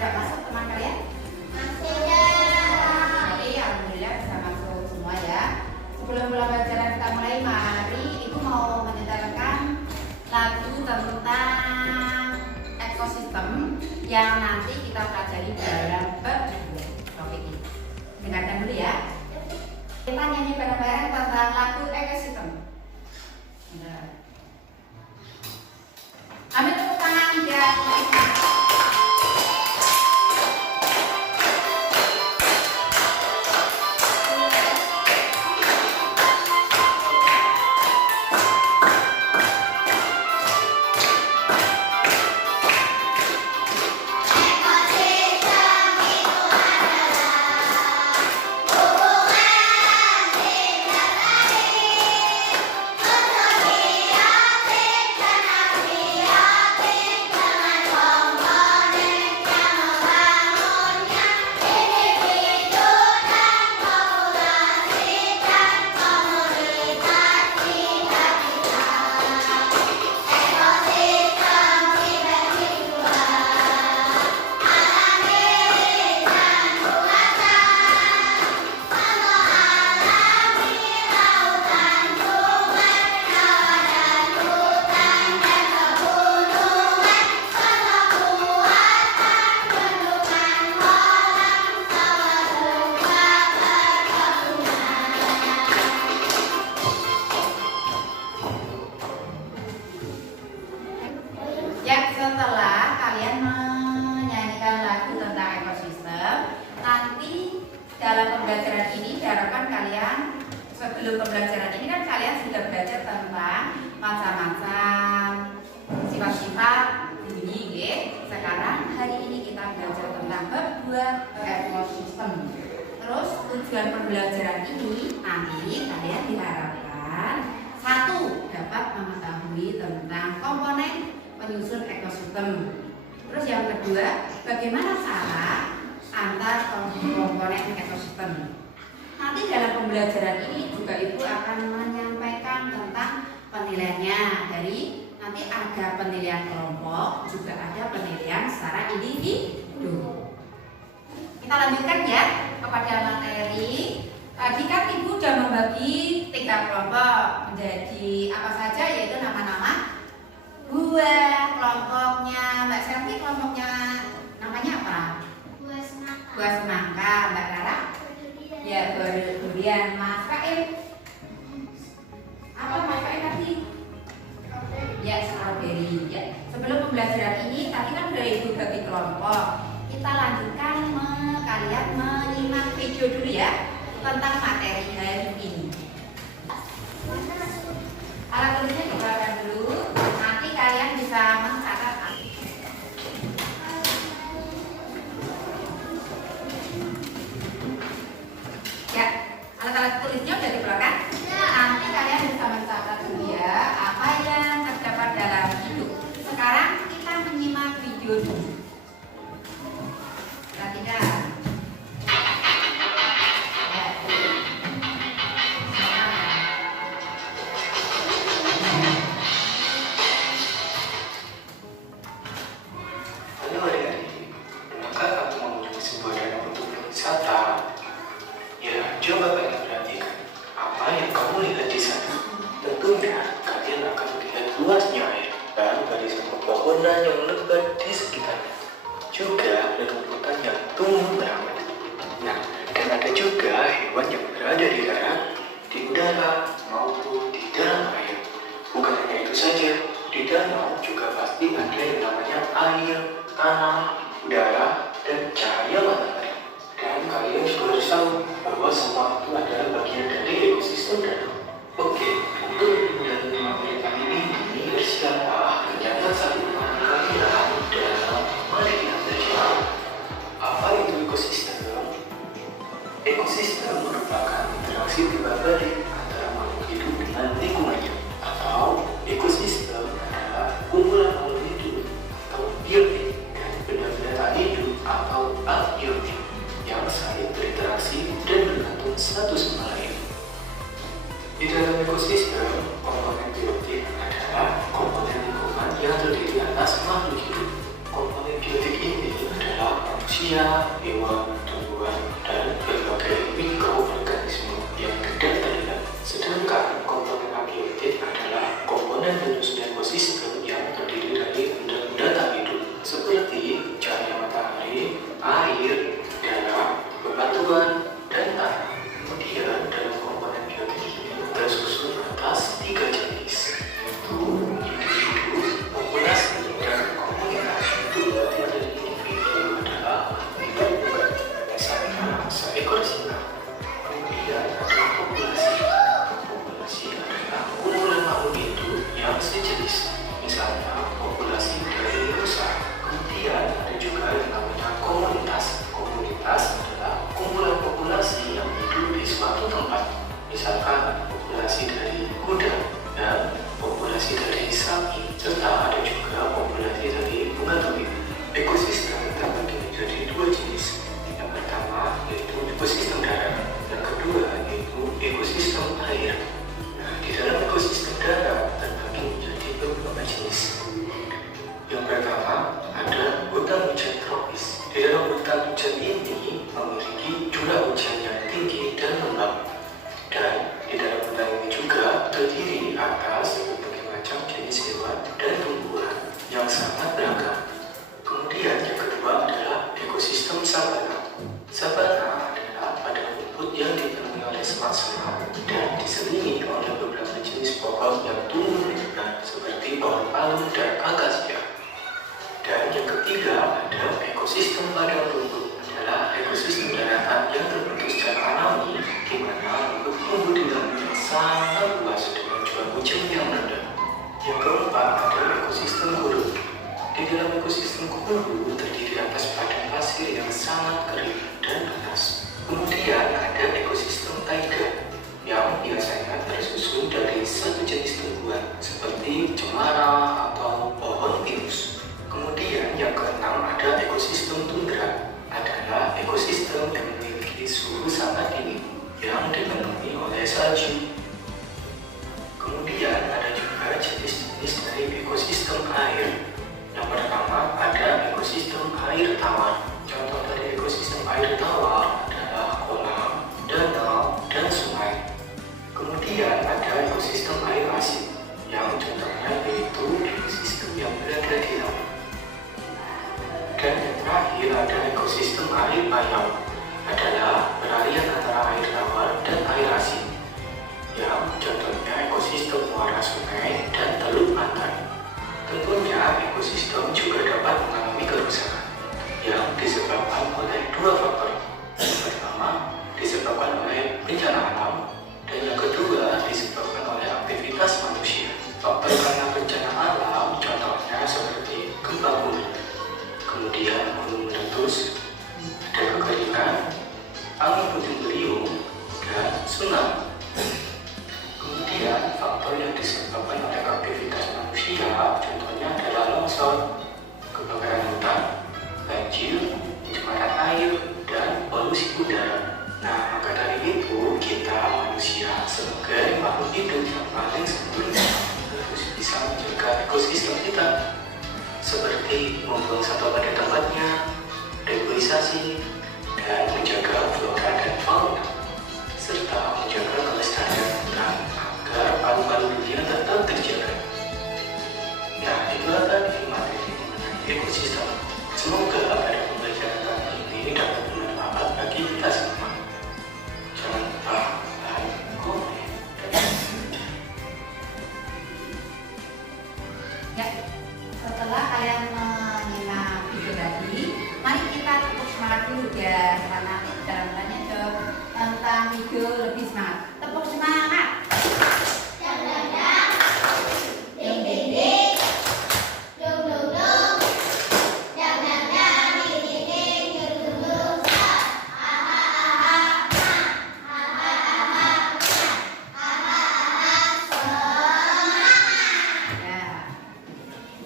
tidak masuk teman kalian? Masuk. Oke, alhamdulillah bisa masuk semua ya. Sebelum pelajaran kita mulai, mari Ibu mau menyetelkan lagu tentang ekosistem yang nanti kita pelajari dalam topik ini. Dengarkan dulu ya. Kita nyanyi bareng-bareng tentang lagu ekosistem. Ambil tepuk tangan ya. Setelah kalian menyanyikan lagu tentang ekosistem, nanti dalam pembelajaran ini diharapkan kalian, sebelum pembelajaran ini kan kalian sudah belajar tentang macam-macam sifat-sifat bumi. Sekarang hari ini kita belajar tentang bab 2 ekosistem. Terus tujuan pembelajaran ini nanti kalian diharapkan satu, dapat mengetahui tentang komponen penyusun ekosistem. Terus yang kedua, bagaimana cara antar komponen ekosistem. Nanti dalam pembelajaran ini juga Ibu akan menyampaikan tentang penilaiannya. Dari nanti ada penilaian kelompok, juga ada penilaian secara individu. Kita lanjutkan ya kepada materi. Tadi kan Ibu sudah membagi 3 kelompok menjadi apa saja, yaitu nama-nama buah. Kelompoknya Mbak Selvi, kelompoknya namanya apa? Buah semangka. Buah semangka. Mbak Rara? Ya, buah durian. Mas Fail? Apa Mas Fail tadi? Ya, strawberry. Ya. Sebelum pembelajaran ini, tadi kan sudah Ibu bagi kelompok. Kita lanjutkan, kalian menyimak video dulu ya tentang materi hari ini. Alat tulisnya dikeluarkan dulu. Nanti kalian bisa mencatat. Ya, alat-alat tulisnya sudah dikeluarkan. Nanti kalian bisa mencatat dulu ya apa yang terdapat dalam video. Sekarang kita menyimak video dulu. Perhatikan. Coba kalian perhatikan apa yang kamu lihat di sana. Tentunya kalian akan melihat luasnya air dan barisan pepohonan yang lebat di sekitarnya. Juga ada rumputan yang tumbuh beramai. Nah, dan ada juga hewan yang berada di darat, di udara maupun di dalam air. Bukan hanya itu saja, di danau juga pasti ada yang namanya air, tanah, udara, dan cahaya matahari. Dan kalian juga harus tahu bahwa semua itu adalah bagian dari ekosistem danau. Oke, untuk dan materi kali ini bersiaplah mencatat satu kalian dalam mari kita belajar. Apa itu ekosistem? Ekosistem merupakan interaksi timbal-balik antara makhluk hidup dengan lingkungannya. Atau ekosistem adalah kumpulan makhluk hidup atau biotik dan benda-benda tak hidup atau abiotik yang saling berinteraksi dan bergantung satu sama lain. Di dalam ekosistem, komponen biotik adalah komponen lingkungan yang terdiri atas makhluk hidup. Komponen biotik ini adalah manusia, hewan, tumbuhan, dan berbagai mikroorganisme yang tidak terlihat. Sedangkan komponen abiotik adalah komponen penyusun ekosistem yang terdiri dari benda-benda tak hidup seperti cahaya matahari, air, darah, bebatuan, dan tanah. Kemudian dalam komponen biotik ini tersusun atas 3 jenis, yaitu individu, populasi, dan komunitas. Itu berarti dari individu adalah hidup bukan misalnya seekor singa. Kemudian ada populasi. Populasi adalah kumpulan makhluk hidup yang sejenis, misalnya populasi dari rusa. Kemudian ada juga yang namanya komunitas. Komunitas adalah kumpulan populasi yang hidup di suatu tempat, misalkan populasi dari kuda dan populasi dari sapi, serta ada juga populasi dari bunga tubi. Ekosistem terbagi menjadi 2 jenis. Yang pertama yaitu ekosistem darat, yang kedua yaitu ekosistem air. Nah, di dalam ekosistem darat terbagi menjadi beberapa jenis. Yang pertama ada hutan hujan tropis. Di dalam hutan hujan ini memiliki curah hujan yang tinggi dan lembab. Dan di dalam hutan ini juga terdiri atas berbagai macam jenis hewan dan tumbuhan yang sangat beragam. Kemudian yang kedua adalah ekosistem sabana. Sabana adalah padang rumput yang dipenuhi oleh semak-semak dan diselingi oleh beberapa jenis pohon yang tumbuh lebat seperti pohon palem dan akasia. Dan yang ketiga ada ekosistem padang rumput, adalah ekosistem daratan yang terbentuk secara alami di mana rumput tumbuh di laut yang sangat luas dengan curah hujan yang rendah. Yang keempat ada ekosistem gurun. Di dalam ekosistem gurun terdiri atas padang pasir yang sangat kering dan panas. Kemudian ada ekosistem taiga yang biasanya tersusun dari satu jenis tumbuhan seperti cemara atau pohon pinus. Kemudian yang keenam ada ekosistem tundra, adalah ekosistem yang memiliki suhu sangat dingin yang dipenuhi oleh salju. Kemudian ada juga jenis-jenis dari ekosistem air. Yang pertama ada ekosistem air tawar. Contoh dari ekosistem air tawar adalah kolam, danau, dan sungai. Kemudian ada ekosistem air asin, yang contohnya yaitu ekosistem yang berada di laut. Dan yang terakhir ada ekosistem air payau, adalah peralihan antara air tawar dan air asin, yang contohnya ekosistem muara sungai dan teluk pantai. Tentunya ekosistem juga dapat mengalami kerusakan yang disebabkan oleh 2 faktor. Yang pertama disebabkan oleh bencana alam, dan yang kedua disebabkan oleh aktivitas manusia. Faktor karena bencana alam contohnya seperti gempa bumi, kemudian gunung meletus, ada kekeringan, angin puting beliung, dan tsunami. Kemudian faktor yang disebabkan oleh aktivitas manusia contohnya adalah longsor, kebakaran hutan, banjir, pencemaran air, dan polusi udara. Nah, maka dari itu kita manusia sebagai makhluk hidup yang paling sempurna harus bisa menjaga ekosistem kita, seperti membuang satwa pada tempatnya, reboisasi, dan menjaga flora dan fauna, serta menjaga kelestarian hutan agar paru-paru dunia tetap terjaga. Nah, itulah tadi materi mengenai ekosistem. Semoga pada pembelajaran kali ini dapat bermanfaat bagi kita semua. Jangan lupa like, komen, dan Ya, setelah kalian menyimak video tadi, mari kita tepuk semangat dulu ya, karena nanti dalam tanya jawab tentang video lebih semangat. Tepuk semangat.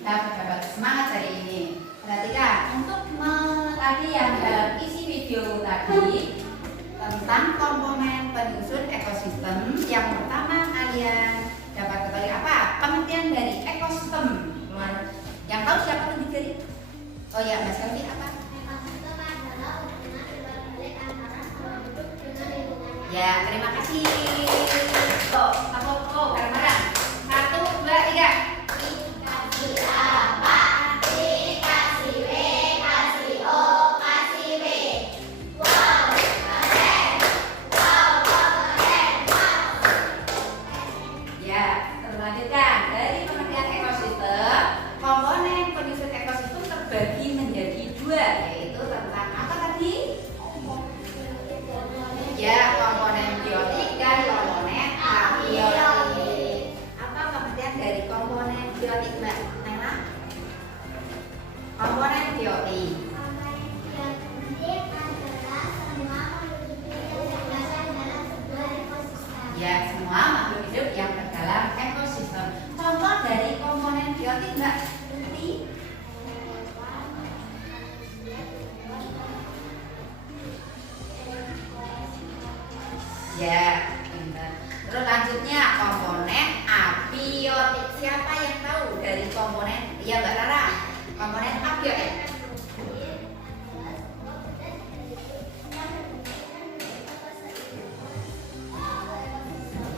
Kita dapat semangat hari ini. Perhatikan, untuk tadi yang dalam isi video tadi tentang komponen penyusun ekosistem, yang pertama kalian dapat ketahui apa? Pengertian dari ekosistem. Yang tahu siapa lebih dari? Oh ya, Mbak Selvi apa? Ekosistem adalah Ya, terima kasih. Tuh, tepuk bareng-bareng. 1, 2, 3. Kasih apa? Kasih B, kasih O, kasih B. Wow, keren. Wow, keren. Ya, terlanjutkan. Dari pengertian ekosistem, komponen penyusun ekosistem terbagi menjadi 2, yaitu tentang apa tadi? Ya, komponen biotik dan komponen abiotik. Apa pengertian dari komponen biotik, Mbak Nela? Komponen biotik. Ya, semua makhluk hidup yang terdalam ekosistem. Contoh dari komponen biotik, Mbak Tuti? Ya, pintar. Terus lanjutnya komponen abiotik. Siapa yang tahu dari komponen? Ya, Mbak Rara. Komponen abiotik.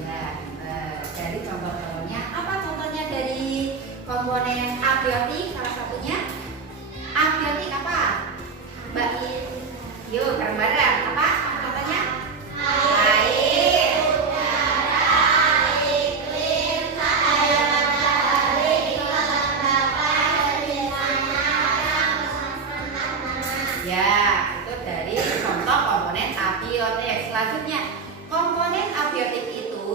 Ya, dari contoh-contohnya. Apa contohnya dari komponen abiotik? Salah satunya abiotik apa? Mbak, yuk bareng-bareng. Apa contohnya? Air, Udara, iklim, cahaya matahari, kelembapan, ya, itu dari contoh komponen abiotik. Selanjutnya, komponen abiotik itu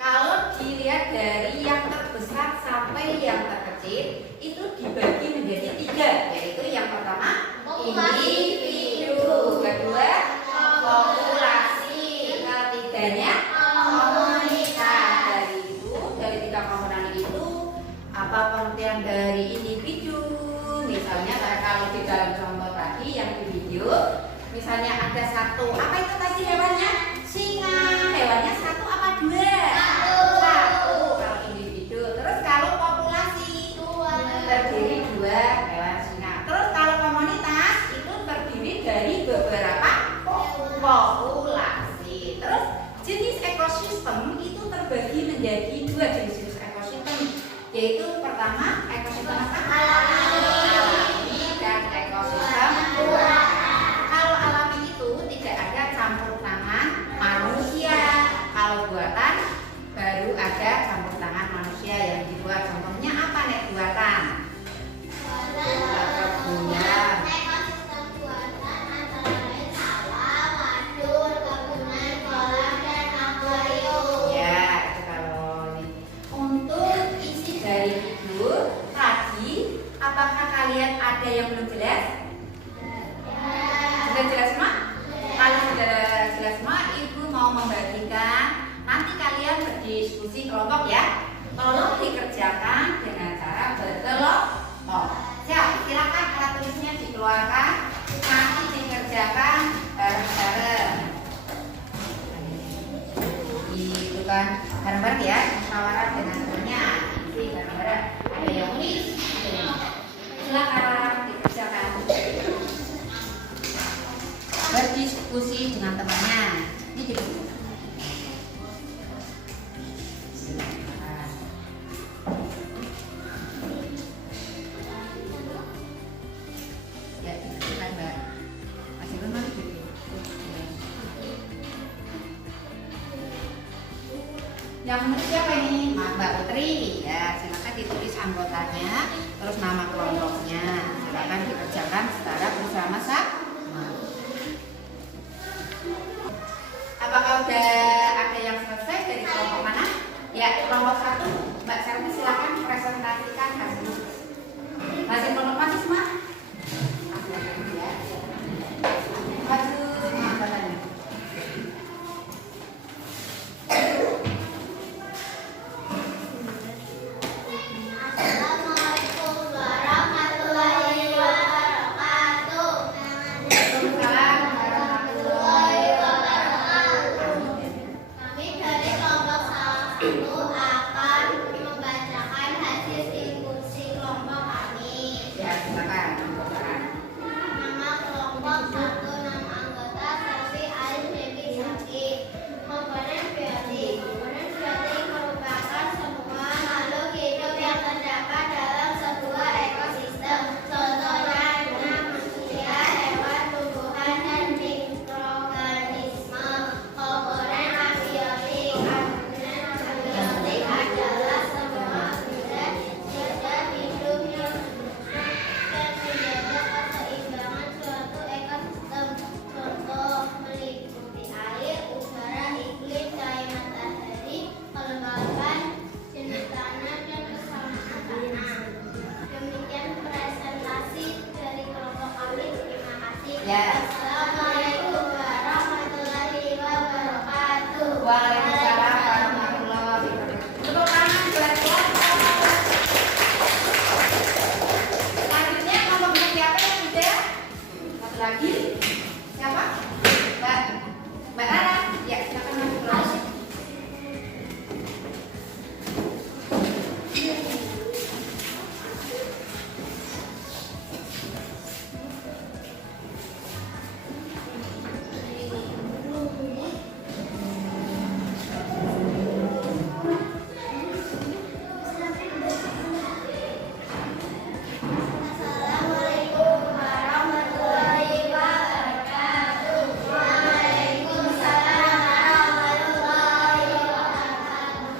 kalau dilihat dari yang terbesar sampai yang terkecil itu dibagi menjadi 3, yaitu yang pertama individu, kedua populasi, ketiganya komunitas. Dari 3 komponen itu apa pengertian dari individu? Misalnya kalau di dalam contoh tadi yang di video, misalnya ada 1, apa itu tadi hewannya? Singa. Hewannya 1 apa 2? 1 kalau individu. Terus kalau populasi terdiri 2 hewan singa. Terus kalau komunitas itu terdiri dari beberapa populasi. Terus jenis ekosistem itu terbagi menjadi 2 jenis ekosistem, yaitu pertama ekosistem apa? Alami dan ekosistem buatan. Kalau alami itu tidak ada campur tangan manusia. Kalau buatan baru ada campur tangan manusia yang dibuat. Contohnya apa nih buatan? Kebunan. ekosistem buatan antara lain sawah, waduk, kebunan, kolam, dan akuarium. Ya, itu kalau ini. Untuk isi dari video tadi, apakah kalian ada yang belum jelas? Sudah jelas semua? Kalau sudah jelas semua, Ibu mau membagikan. Nanti kalian berdiskusi kelompok ya. Tolong dikerjakan dengan cara berkelompok. Siap, silakan alat tulisnya dikeluarkan. Nanti dikerjakan bareng-bareng. Itu kan bareng-bareng ya, musyawarah dengan temannya. Ini bareng-bareng. Ada yang nulis? Silakan dikerjakan. Berdiskusi dengan temannya. Ini gitu. Ya, itu kan Mbak. Masih belum gitu. Yang menulis siapa ini? Mbak Putri. Ya, silakan ditulis anggotanya, terus nama kelompoknya. Silakan dikerjakan secara bersama-sama. Apakah udah ada yang selesai dari kelompok mana? Ya, kelompok 1. Mbak Selvi silakan presentasikan hasil. Hasil kelompok mana semua? Maju anggarannya. Assalamualaikum warahmatullahi wabarakatuh. Waalaikumsalam warahmatullahi wabarakatuh. Kami dari kelompok 1 akan membacakan hasil diskusi kelompok kami. Ya, Siapa? Mbak Rara. Ya, silakan maju kelas. Assalamualaikum warahmatullahi wabarakatuh. Waalaikumsalam warahmatullahi wabarakatuh.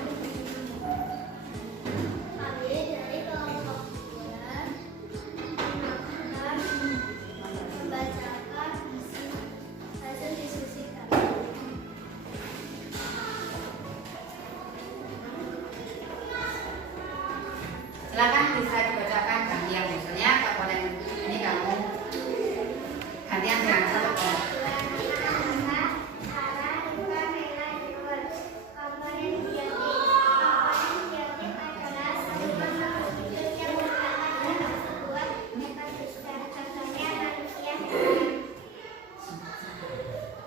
Kami dari kelompok 2 akan membacakan hasil diskusi kami. Silakan bisa dibacakan gantian, misalnya komponen ini kamu gantian yang satu kelompok.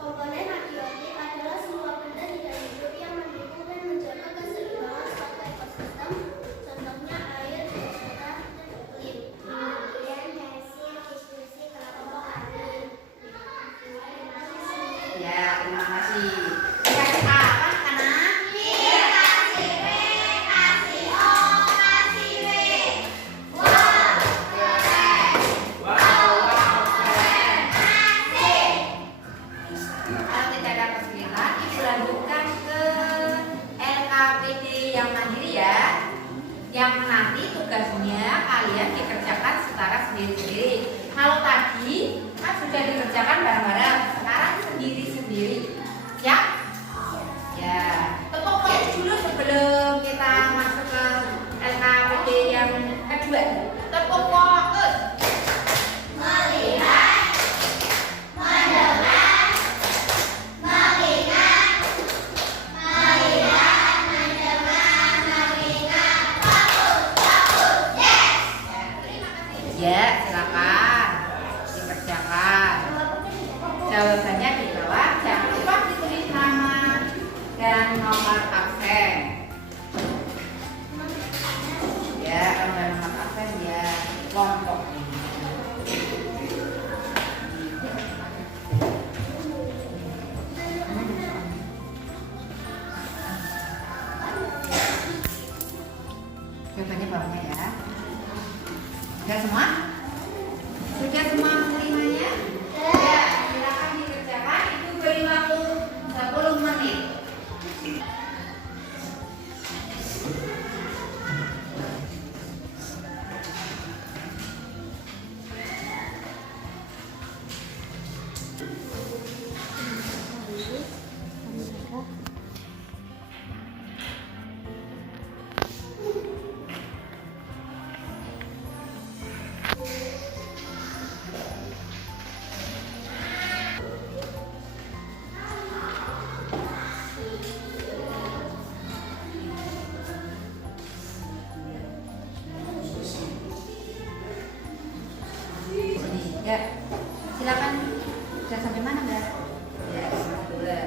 Komponen abiotik adalah semua benda tidak hidup yang mendukung dan menjaga keseimbangan suatu ekosistem. Contohnya air, udara, dan iklim. Kemudian hasil diskusi kelompok kami. Ya, terima kasih. Dikasih A apa anak? Kasih B, kasih O, kasih W. Wow, keren. Asik. Kalau tidak ada kesulitan, ibu lanjutkan ke LKPD yang mandiri ya. Yang nanti tugasnya kalian dikerjakan secara sendiri-sendiri. Kalau tadi kan sudah dikerjakan bareng-bareng, sekarang sendiri-sendiri. Siap? Ya. Tepuk tangan dulu sebelum kita masuk ke LKPD yang kedua. Tepuk fokus. Melihat, mendengar, mengingat, melihat, mendengar, mengingat. Fokus, yes. Ya, silakan dikerjakan. Jawabannya di bawah. Jangan lupa ditulis nama dan nomor absen. Ya, ada nomor absen ya kelompok. Jawabannya bawahnya ya. Sudah semua? Sudah semua menerimanya? Ya, silakan dikerjakan. Itu beri waktu 10 menit. Ya, silakan. Sudah sampai mana, Mbak? Ya, dua.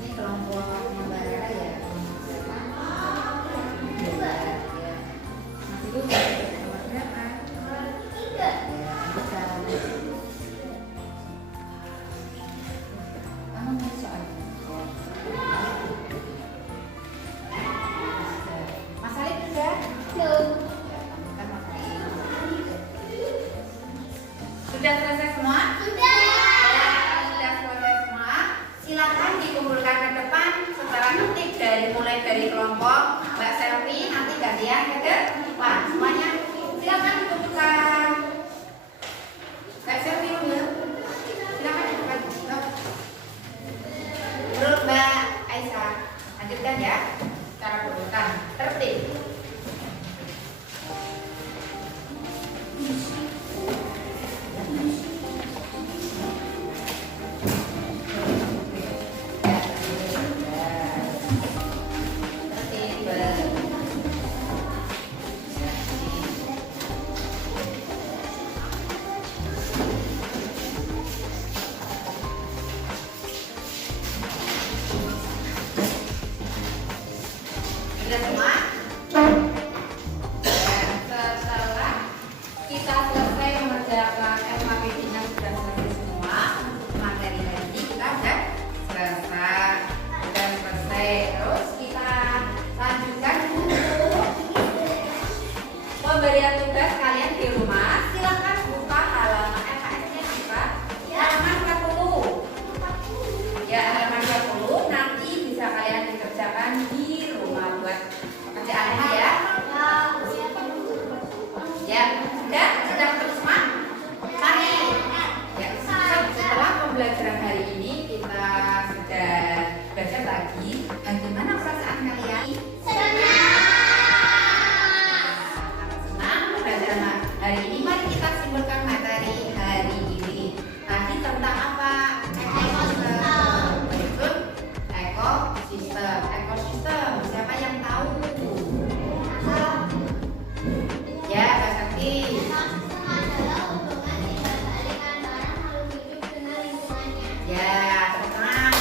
Ini kelompok Mbak Rara ya. Dua. Ya. Masih dulu. Nomor berapa? 3. Ya, bisa. Kamu mau soal? Mas Alif sudah? Belum. Kan Mas Alif. Sudah selesai semua? Sudah. Ya, kalau sudah selesai semua, silakan dikumpulkan ke depan secara tertib mulai dari kelompok Mbak Selvi, nanti gantian ke depan. Semuanya silakan dikumpulkan. Mbak Selvi dulu. Silakan dikumpulkan. Menurut Mbak Aisyah, lanjutkan ya. Cara kumpulkan tertib. pemberian tugas kalian di rumah, silakan buka halaman LKS-nya buka halaman 40. Ya, halaman 20 nanti bisa kalian dikerjakan di rumah buat pekerjaannya ya. Ya, sudah ketemu semua? Mari. Ya, setelah pembelajaran hari ini kita sudah belajar lagi. Bagaimana perasaan kalian? Hari ini mari kita simpulkan materi hari ini. Tadi tentang apa? Ekosistem. Berikut ekosistem. Ekosistem. Siapa yang tahu? Ya, Pak Sakti. Ya, tenang.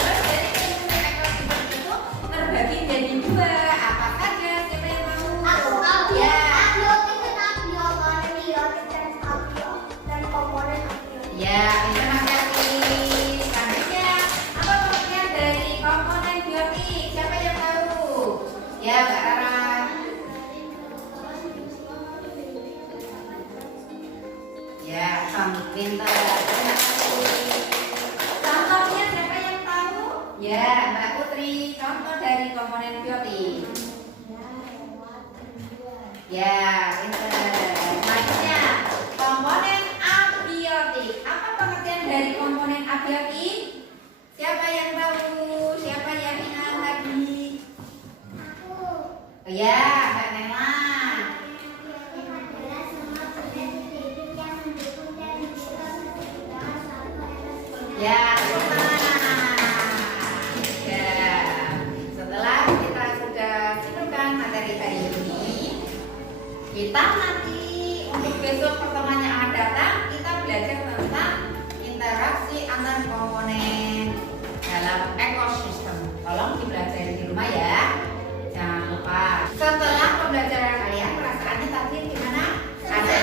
Terus dari ekosistem itu terbagi menjadi dua. Apa saja? Siapa yang tahu? Ya. Ya, terima kasih. Selanjutnya, apa pengertian dari komponen biotik? Siapa yang tahu? Ya, Mbak Rara. Ya, pintar. Terima kasih. Contohnya siapa yang tahu? Ya, Mbak Putri. Contoh dari komponen biotik. Ya, pintar. Selanjutnya, komponen abiotik. Apa pengertian dari komponen abiotik? Siapa yang tahu? Siapa yang ingat lagi? Oh ya, Mbak Nela. Ya, ya. Setelah kita sudah simpulkan materi hari ini, kita nanti untuk besok pertemuan yang akan datang kita belajar tentang interaksi antar komponen dalam ekosistem. Tolong dipelajari di rumah ya, jangan lupa. Setelah pembelajaran kalian perasaannya tadi gimana? Ada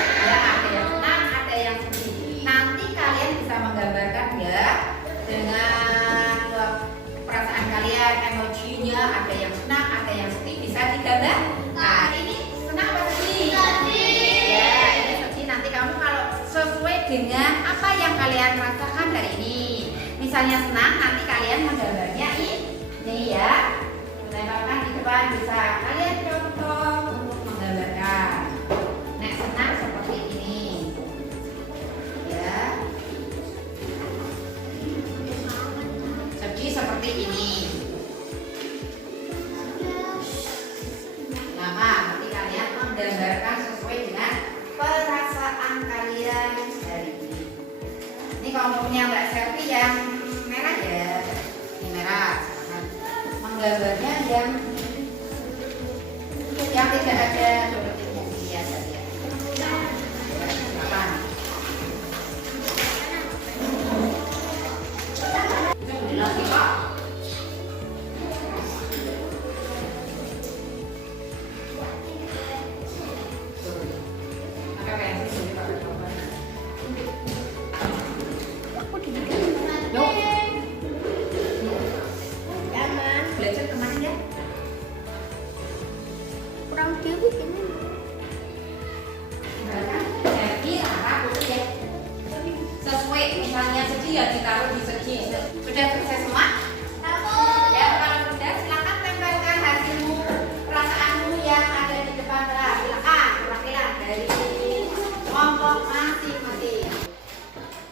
yang senang, ada yang sedih. Nanti kalian bisa menggambarkan ya dengan perasaan kalian, emosinya. Ada yang senang, ada yang sedih, bisa digambar. Nah, ini senang apa sedih? Ya, ini sedih. Nanti kamu kalau sesuai dengan apa yang kalian rasakan hari ini. Misalnya senang, nanti kalian menggambarnya ini ya. Tempelkan di depan, bisa kalian contoh untuk menggambarkan. Nek senang seperti ini. Ya. Sedih seperti ini. Nanti kalian menggambarkan sesuai dengan perasaan kalian hari ini. Ini kalau punya Mbak Selvi yang merah ya, ini merah. Menggambarnya yang tidak ada seperti biasa ya. Silakan. Itu bilang sih Pak. Belajar kemana ya? Kurang jauh ini. Jadi arah ya. Sesuai misalnya sedih ya ditaruh di sedih. Sudah selesai semua? Ya, kalau sudah silakan tempelkan hasilmu, perasaanmu yang ada di depan kelas. Silakan, perwakilan dari kelompok masing-masing.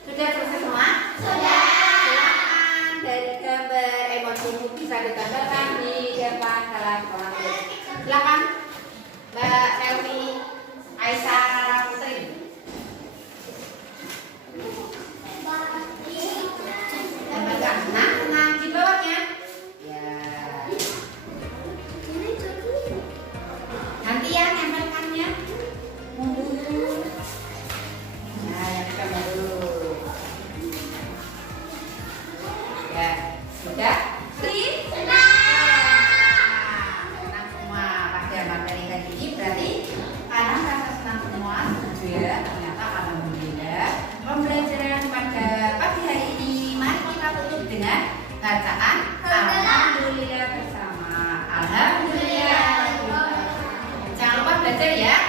Sudah selesai semua? Sudah. Silakan dari gambar emosimu bisa digambarkan di depan kelas orang. Silakan Mbak Selvi Aisyah Putri. Gambarkan. Nah, belajar ya.